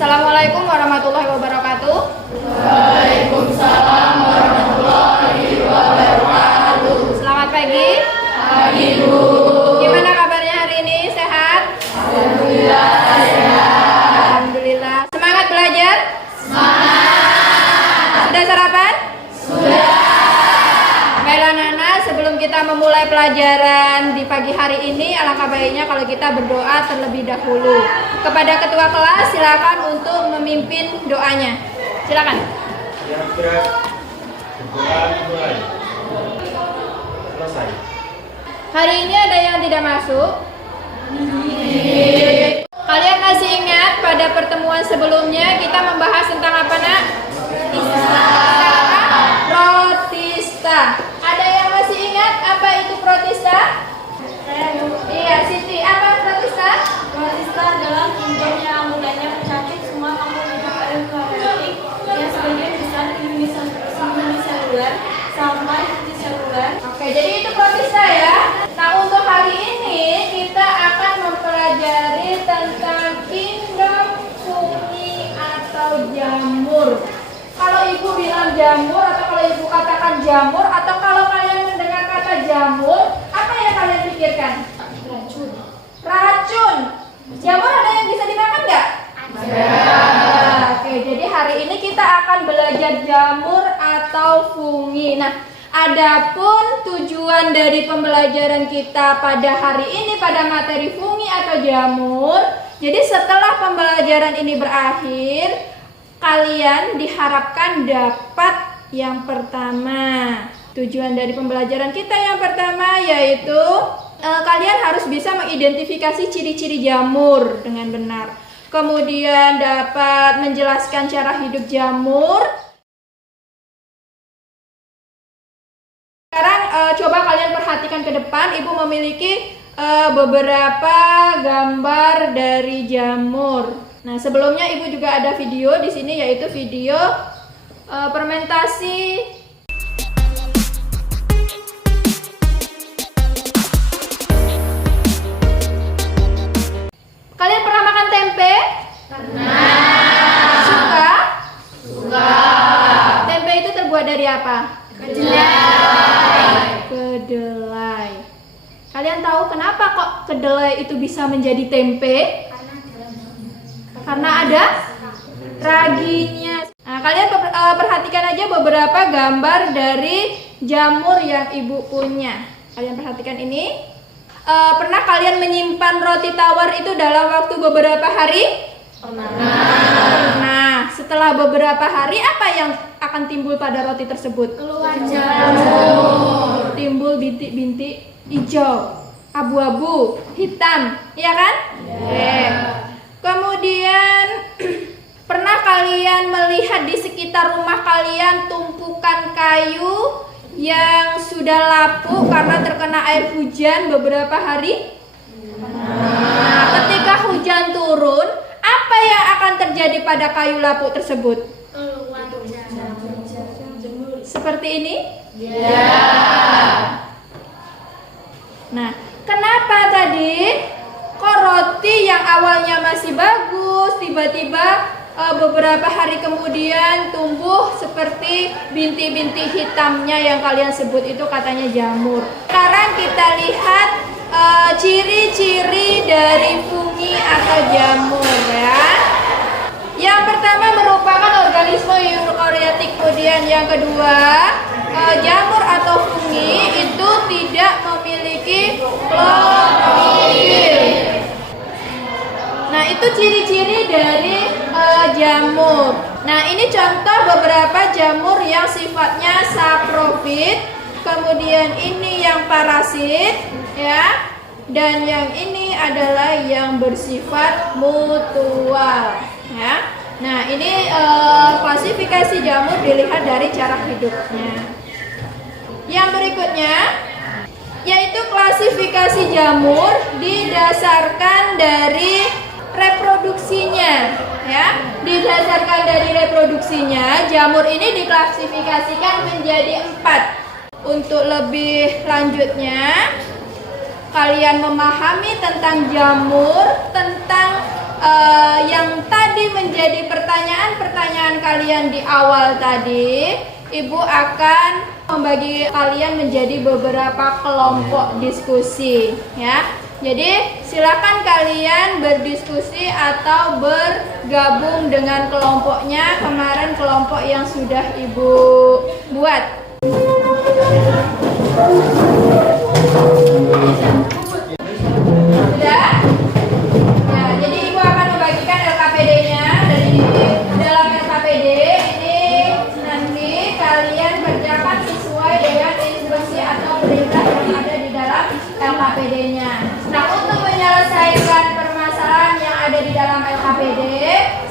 Assalamualaikum warahmatullahi wabarakatuh. Waalaikumsalam warahmatullahi wabarakatuh. Selamat pagi. Pagi, Bu. Gimana kabarnya hari ini? Sehat? Alhamdulillah sehat. Alhamdulillah. Semangat belajar? Semangat. Sudah sarapan? Sudah. Baiklah Nana, sebelum kita memulai pelajaran di pagi hari ini, alangkah baiknya kalau kita berdoa terlebih dahulu. Kepada ketua kelas, silakan untuk memimpin doanya. Silakan. Yang berat, berdoa mulai. Selesai. Hari ini ada yang tidak masuk? Kalian masih ingat pada pertemuan sebelumnya kita membahas tentang apa, Nak? Protista. Ada yang masih ingat apa itu protista? Iya, Siti. Apa protista? Protista adalah kingdom yang mulanya mencakup semua komponen eukariotik yang sebagian besar uniseluler sampai multiseluler. Oke, jadi itu protista ya. Nah, untuk hari ini kita akan mempelajari tentang kingdom fungi atau jamur. Kalau ibu bilang jamur atau kalau ibu katakan jamur atau kalau kalian mendengar kata jamur, apa yang kalian pikirkan? Racun. Racun. Jamur ada yang bisa dimakan nggak? Ada. Oke, jadi hari ini kita akan belajar jamur atau fungi. Nah, adapun tujuan dari pembelajaran kita pada hari ini pada materi fungi atau jamur, jadi setelah pembelajaran ini berakhir, kalian diharapkan dapat yang pertama. Tujuan dari pembelajaran kita yang pertama yaitu kalian harus bisa mengidentifikasi ciri-ciri jamur dengan benar. Kemudian dapat menjelaskan cara hidup jamur. Sekarang coba kalian perhatikan ke depan. Ibu memiliki beberapa gambar dari jamur. Nah, sebelumnya ibu juga ada video di sini yaitu video fermentasi. Kalian pernah makan tempe? Pernah. Suka? Suka. Tempe itu terbuat dari apa? Kedelai. Kedelai. Kalian tahu kenapa kok kedelai itu bisa menjadi tempe? Karena ada raginya. Nah, kalian perhatikan aja beberapa gambar dari jamur yang ibu punya. Kalian perhatikan ini. Pernah kalian menyimpan roti tawar itu dalam waktu beberapa hari? Pernah. Setelah beberapa hari, apa yang akan timbul pada roti tersebut? Keluar jamur. Timbul bintik-bintik hijau, abu-abu, hitam, iya kan? Yeah. Kemudian pernah kalian melihat di sekitar rumah kalian tumpukan kayu yang sudah lapuk karena terkena air hujan beberapa hari? Nah, ketika hujan turun, apa yang akan terjadi pada kayu lapuk tersebut? Keluar jamur. Seperti ini? Ya. Nah, kenapa tadi kok roti yang awalnya masih bagus tiba-tiba beberapa hari kemudian tumbuh seperti bintik-bintik hitamnya yang kalian sebut itu katanya jamur. Sekarang kita lihat ciri-ciri dari fungi atau jamur ya. Yang pertama merupakan organisme eukariotik, kemudian yang kedua jamur atau fungi itu tidak memiliki klorofil. Nah, itu ciri-ciri dari jamur. Nah, ini contoh beberapa jamur yang sifatnya saprofit. Kemudian ini yang parasit, ya. Dan yang ini adalah yang bersifat mutual, ya. Nah, ini klasifikasi jamur dilihat dari cara hidupnya. Yang berikutnya yaitu klasifikasi jamur didasarkan dari reproduksinya, ya. Didasarkan dari reproduksinya, jamur ini diklasifikasikan menjadi 4. Untuk lebih lanjutnya, kalian memahami tentang jamur, tentang yang tadi menjadi menjadi pertanyaan-pertanyaan kalian di awal tadi, Ibu akan membagi kalian menjadi beberapa kelompok diskusi, ya. Jadi silakan kalian berdiskusi atau bergabung dengan kelompoknya. Kemarin kelompok yang sudah Ibu buat. Sudah? Ya, jadi Ibu akan membagikan LKPD-nya dari dalam LKPD ini. Nanti kalian kerjakan sesuai dengan instruksi atau perintah yang ada di dalam LKPD-nya. Nah, untuk menyelesaikan permasalahan yang ada di dalam LKPD,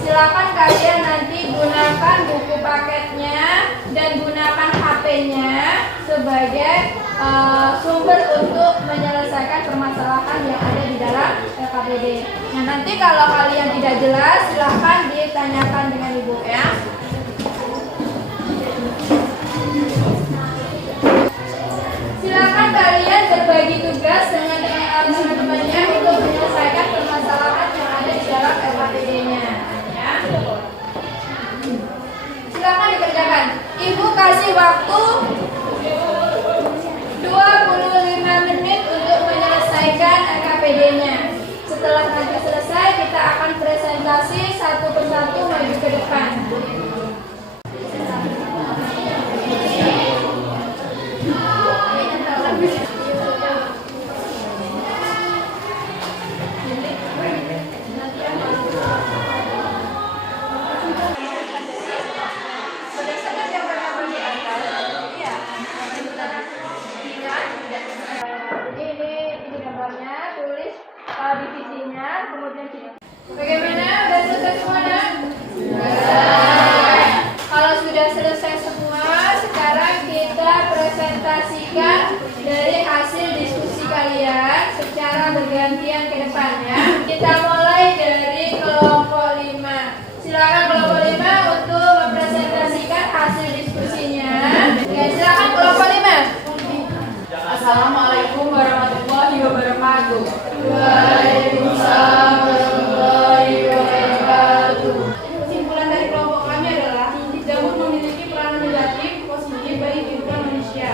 silakan kalian nanti gunakan buku paketnya dan gunakan HP-nya sebagai sumber untuk menyelesaikan permasalahan yang ada di dalam LKPD. Nah, nanti kalau kalian tidak jelas, silakan ditanyakan dengan Ibu, ya. Silakan kalian berbagi tugas dengan teman-temannya untuk menyelesaikan permasalahan yang ada di dalam LKPD-nya, ya. Silakan dikerjakan. Ibu kasih waktu 25 menit untuk menyelesaikan LKPD-nya. Setelah nanti selesai, kita akan presentasi satu persatu maju ke depan. Ini gambarnya, tulis divisinya, kemudian bagaimana? Sudah selesai semua, Nak? Kalau sudah selesai semua, sekarang kita presentasikan dari hasil diskusi kalian secara bergantian ke depannya. Kita mulai dari kelompok 5. Silakan kelompok 5 untuk mempresentasikan hasil diskusinya. Ya, silakan kelompok 5. Assalamualaikum warahmatullahi wabarakatuh. Waalaikumsalam warahmatullahi wabarakatuh. Kesimpulan dari kelompok kami adalah jamur memiliki peranan negatif positif bagi kehidupan manusia.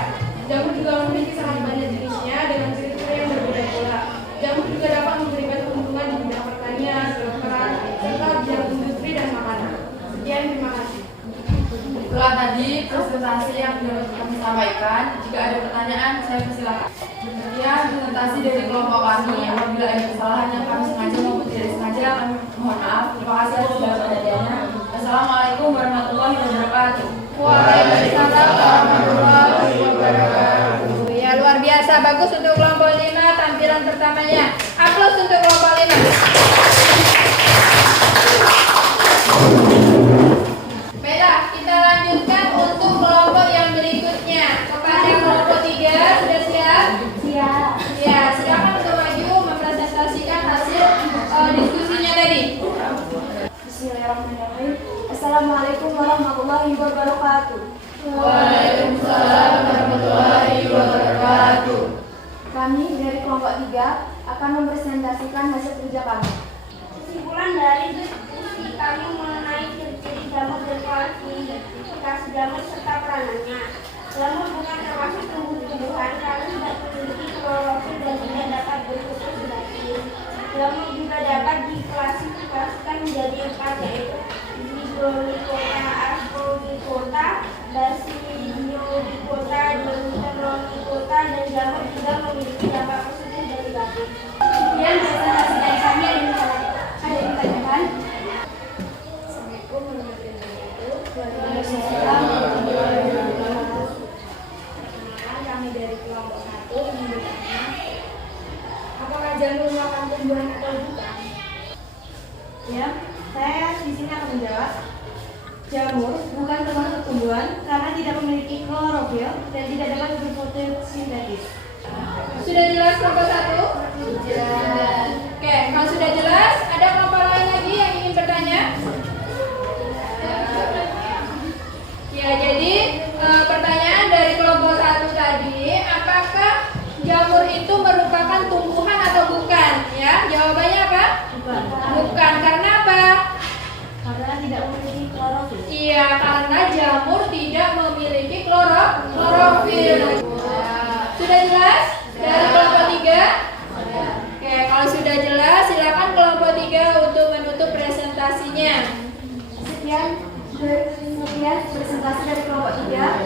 Jamur juga memiliki sangat banyak jenisnya dengan kriteria yang berbeda pula. Jamur juga dapat memberikan keuntungan di bidang pertanian, kedokteran, serta bidang industri dan makanan. Sekian, terima kasih. Itulah tadi presentasi yang dapat kami sampaikan. Jika ada pertanyaan, saya persilakan. Sekian presentasi dari kelompok kami. Apabila ada kesalahan yang kami sengaja maupun tidak sengaja, kami mohon maaf. Terima kasih atas segala perhatiannya. Assalamualaikum warahmatullahi wabarakatuh. Waalaikumsalam warahmatullahi wabarakatuh. Ya, luar biasa, bagus untuk kelompok 5 tampilan pertamanya. Aplaus untuk kelompok 5. Baiklah, kita lanjutkan untuk kelompok yang berikutnya. Kepada kelompok 3, sudah siap? Siap. Ya, silakan untuk maju mempresentasikan hasil diskusinya tadi. Bismillahirrahmanirrahim. Assalamualaikum warahmatullahi wabarakatuh. Waalaikumsalam warahmatullahi wabarakatuh. Kami dari kelompok 3 akan mempresentasikan hasil kerja kami. Kesimpulan dari diskusi kami mengenai ciri-ciri jamur dan klasifikasi jamur serta peranannya. Jamur bukan termasuk tumbuh-tumbuhan karena tidak memiliki klorofil dan tidak dapat berfotosintesi. Jamur juga dapat diklasifikasikan menjadi 4, yaitu Zygomicota, Ascomycota, Basidiomycota, Deuteromycota, dan jamur juga memiliki dampak positif dari batu. Kemudian presentasi dari kami ada yang ditanyakan. Assalamualaikum warahmatullahi wabarakatuh. Waalaikumsalam warahmatullahi wabarakatuh. Kami dari kelompok 1 ingin bertanya, apakah jamur makan tumbuhan atau bukan? Ya, saya di sini akan menjawab. Jamur bukan termasuk tumbuhan karena tidak memiliki klorofil dan tidak dapat berfotosintesis. Sudah jelas kelompok 1? Jelas. Oke, kalau sudah jelas, ada kelompok lain lagi yang ingin bertanya? Ya, jadi pertanyaan dari kelompok 1 tadi, apakah jamur itu merupakan tumbuhan atau bukan? Ya, jawabannya apa? Bukan. Bukan. Karena apa? Karena tidak memiliki klorofil. Iya, karena jamur tidak memiliki klorofil. Sudah jelas dari kelompok 3? Oke, kalau sudah jelas silakan kelompok 3 untuk menutup presentasinya. Sekian presentasi dari kelompok 3.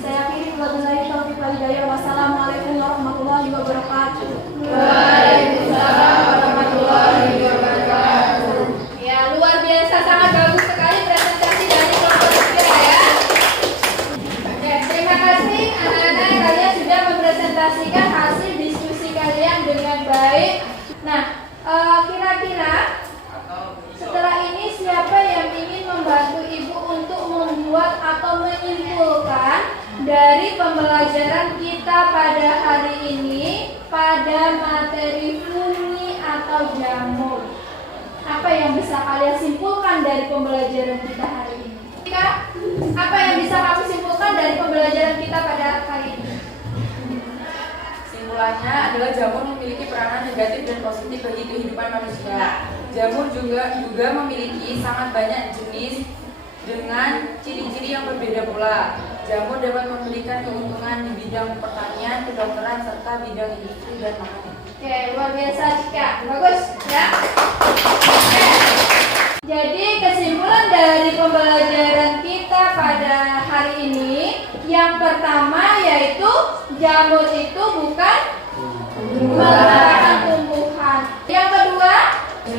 Saya akhiri wabillahi taufiq wal hidayah. Wassalamualaikum warahmatullahi wabarakatuh. Waalaikumsalam warahmatullahi wabarakatuh. Ya, luar biasa, sangat bagus sekali presentasi dari kelompok 3 ya. Oke, terima kasih anak-anak, kalian sudah mempresentasikan hasil diskusi kalian dengan baik. Nah, kira-kira setelah ini siapa yang ingin membantu ibu untuk membuat atau menyimpulkan dari pembelajaran kita pada hari ini pada materi fungi atau jamur? Apa yang bisa kalian simpulkan dari pembelajaran kita hari ini? Apa yang bisa kamu simpulkan dari pembelajaran kita pada hari ini? Simpulannya adalah jamur memiliki peranan negatif dan positif bagi kehidupan manusia. Jamur juga memiliki sangat banyak jenis dengan ciri-ciri yang berbeda pula. Jamur dapat memberikan keuntungan di bidang pertanian, kedokteran, serta bidang industri dan makanan. Oke, luar biasa Cika, bagus ya. Oke. Jadi kesimpulan dari pembelajaran kita pada hari ini, yang pertama yaitu jamur itu bukan merupakan tumbuhan. Yang kedua,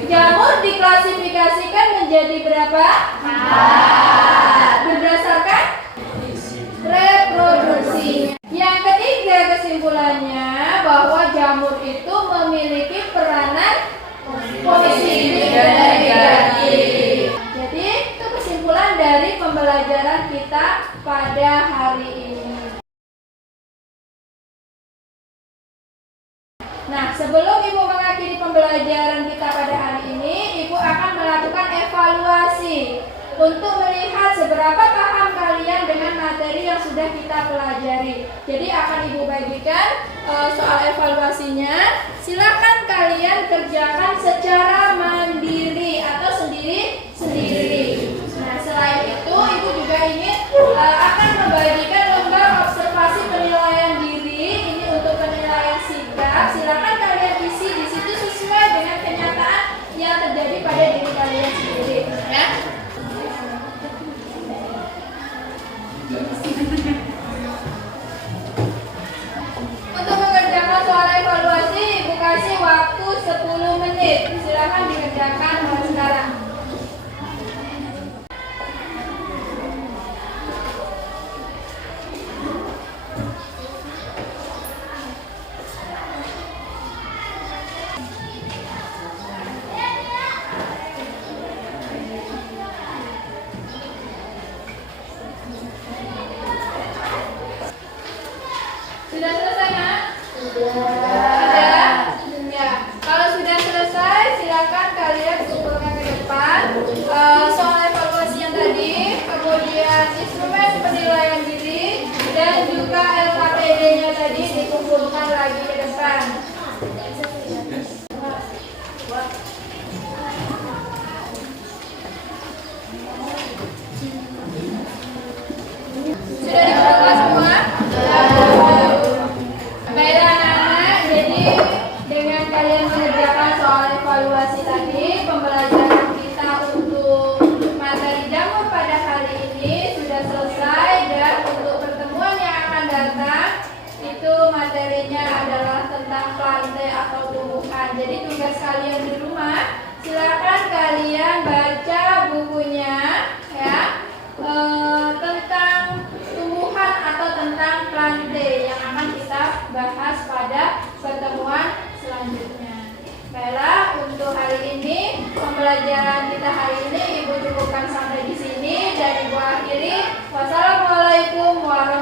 jamur diklasifikasikan menjadi berapa? 4. Berdasarkan reproduksi. Yang ketiga kesimpulannya bahwa jamur itu memiliki peranan positif dan negatif. Jadi itu kesimpulan dari pembelajaran kita pada hari ini. Nah, sebelum Ibu mengakhiri pembelajaran kita pada hari ini, Ibu akan melakukan evaluasi untuk melihat seberapa paham kalian dengan materi yang sudah kita pelajari. Jadi akan Ibu bagikan soal evaluasinya. Silakan kalian kerjakan secara mandiri atau sendiri-sendiri. Nah, selain itu Ibu juga ingin akan membagikan lembar observasi penilaian diri. Ini untuk penilaian sikap. Silakan kalian isi di situ sesuai dengan kenyataan yang terjadi pada diri kalian sendiri, ya. Untuk mengerjakan soal evaluasi, Ibu kasih waktu 10 menit. Silakan dikerjakan mulai sekarang. Sudah selesai, Nak? Sudah. Ya. Kalau sudah selesai, silakan kalian kumpulkan ke depan soal evaluasi yang tadi, kemudian instrumen penilaian diri, dan juga LKPD-nya tadi dikumpulkan lagi ke depan. Sudah dikumpulkan semua? Baiklah anak-anak, jadi dengan kalian mengerjakan soal evaluasi tadi, pembelajaran kita untuk materi jamur pada hari ini sudah selesai, dan untuk pertemuan yang akan datang itu materinya adalah tentang plantae atau tumbuhan. Jadi tugas kalian di rumah, silakan kalian baca bukunya ya, tentang tumbuhan atau tentang plantae yang akan kita bahas pada pertemuan selanjutnya. Baiklah, untuk hari ini pembelajaran kita hari ini Ibu cukupkan sampai di sini dan Ibu akhiri. Wassalamualaikum warahmatullahi wabarakatuh.